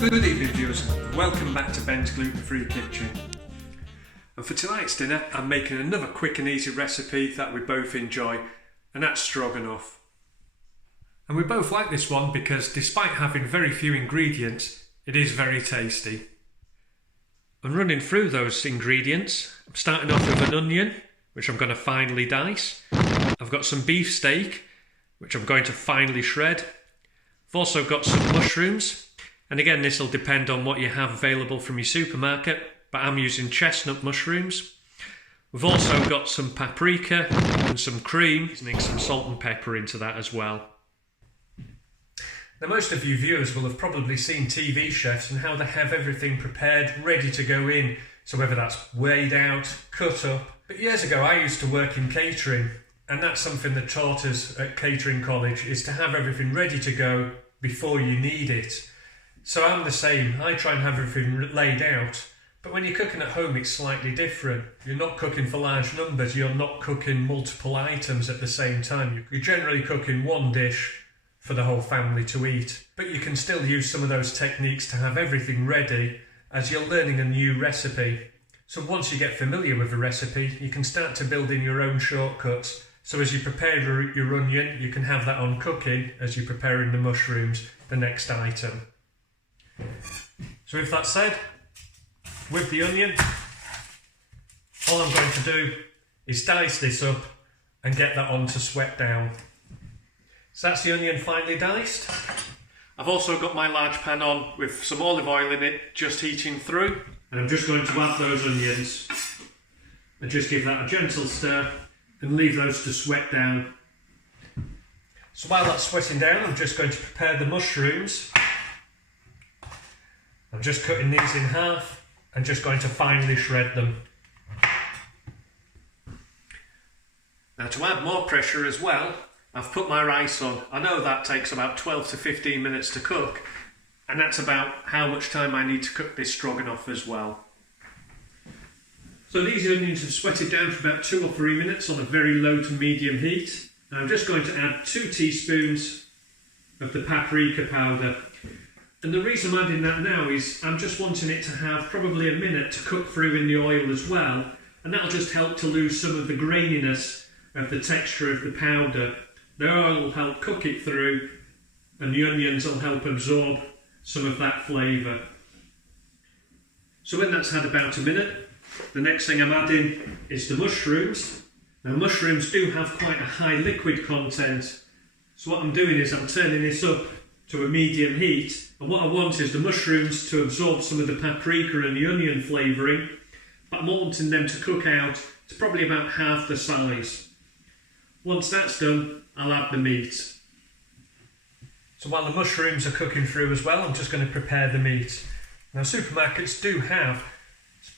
Good evening viewers, welcome back to Ben's Gluten-Free Kitchen. And for tonight's dinner I'm making another quick and easy recipe that we both enjoy, and that's Stroganoff. And we both like this one because despite having very few ingredients, it is very tasty. And running through those ingredients, I'm starting off with an onion, which I'm going to finely dice. I've got some beef steak, which I'm going to finely shred. I've also got some mushrooms. And again, this will depend on what you have available from your supermarket, but I'm using chestnut mushrooms. We've also got some paprika and some cream, and some salt and pepper into that as well. Now, most of you viewers will have probably seen TV chefs and how they have everything prepared, ready to go in. So whether that's weighed out, cut up. But years ago, I used to work in catering, and that's something that taught us at catering college, is to have everything ready to go before you need it. So I'm the same. I try and have everything laid out, but when you're cooking at home it's slightly different. You're not cooking for large numbers, you're not cooking multiple items at the same time. You're generally cooking one dish for the whole family to eat, but you can still use some of those techniques to have everything ready as you're learning a new recipe. So once you get familiar with the recipe, you can start to build in your own shortcuts. So as you prepare your onion, you can have that on cooking as you're preparing the mushrooms, the next item. So with that said, with the onion, all I'm going to do is dice this up and get that on to sweat down. So that's the onion finely diced. I've also got my large pan on with some olive oil in it, just heating through. And I'm just going to add those onions and just give that a gentle stir and leave those to sweat down. So while that's sweating down, I'm just going to prepare the mushrooms. I'm just cutting these in half and just going to finely shred them. Now, to add more pressure as well, I've put my rice on. I know that takes about 12 to 15 minutes to cook, and that's about how much time I need to cook this stroganoff as well. So these onions have sweated down for about 2 or 3 minutes on a very low to medium heat. Now I'm just going to add 2 teaspoons of the paprika powder. And the reason I'm adding that now is I'm just wanting it to have probably a minute to cook through in the oil as well, and that'll just help to lose some of the graininess of the texture of the powder. The oil will help cook it through, and the onions will help absorb some of that flavour. So when that's had about a minute, the next thing I'm adding is the mushrooms. Now mushrooms do have quite a high liquid content, so what I'm doing is I'm turning this up to a medium heat, and what I want is the mushrooms to absorb some of the paprika and the onion flavouring, but I'm wanting them to cook out to probably about half the size. Once that's done, I'll add the meat. So while the mushrooms are cooking through as well, I'm just going to prepare the meat. Now supermarkets do have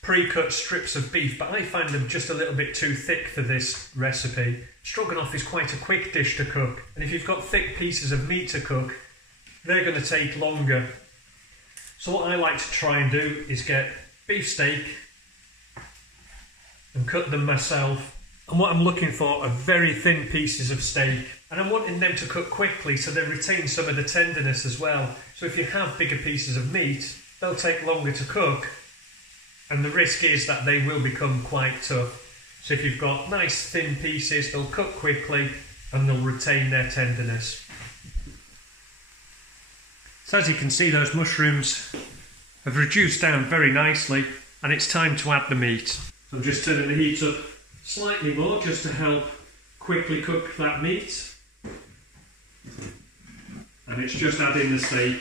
pre-cut strips of beef, but I find them just a little bit too thick for this recipe. Stroganoff is quite a quick dish to cook, and if you've got thick pieces of meat to cook, they're going to take longer. So what I like to try and do is get beef steak and cut them myself. And what I'm looking for are very thin pieces of steak. And I'm wanting them to cook quickly so they retain some of the tenderness as well. So if you have bigger pieces of meat, they'll take longer to cook. And the risk is that they will become quite tough. So if you've got nice thin pieces, they'll cook quickly and they'll retain their tenderness. So as you can see, those mushrooms have reduced down very nicely, and it's time to add the meat. So I'm just turning the heat up slightly more just to help quickly cook that meat. And it's just adding the steak.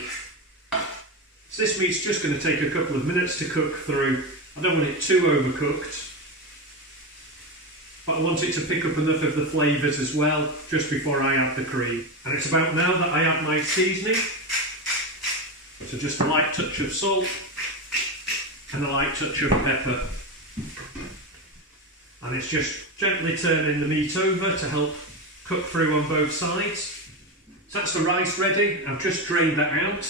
So this meat's just going to take a couple of minutes to cook through. I don't want it too overcooked, but I want it to pick up enough of the flavours as well just before I add the cream. And it's about now that I add my seasoning. So just a light touch of salt and a light touch of pepper. And it's just gently turning the meat over to help cook through on both sides. So that's the rice ready. I've just drained that out.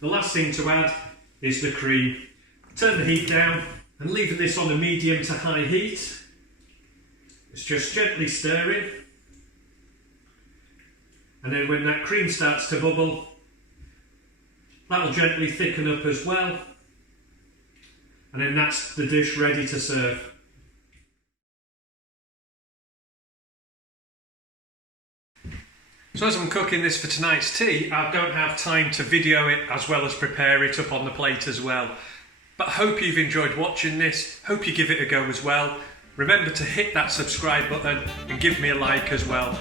The last thing to add is the cream. Turn the heat down and leaving this on a medium to high heat. It's just gently stirring. And then when that cream starts to bubble, That'll gently thicken up as well. And then that's the dish ready to serve. So as I'm cooking this for tonight's tea, I don't have time to video it as well as prepare it up on the plate as well. But I hope you've enjoyed watching this, hope you give it a go as well. Remember to hit that subscribe button and give me a like as well.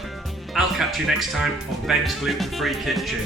I'll catch you next time on Ben's Gluten Free Kitchen.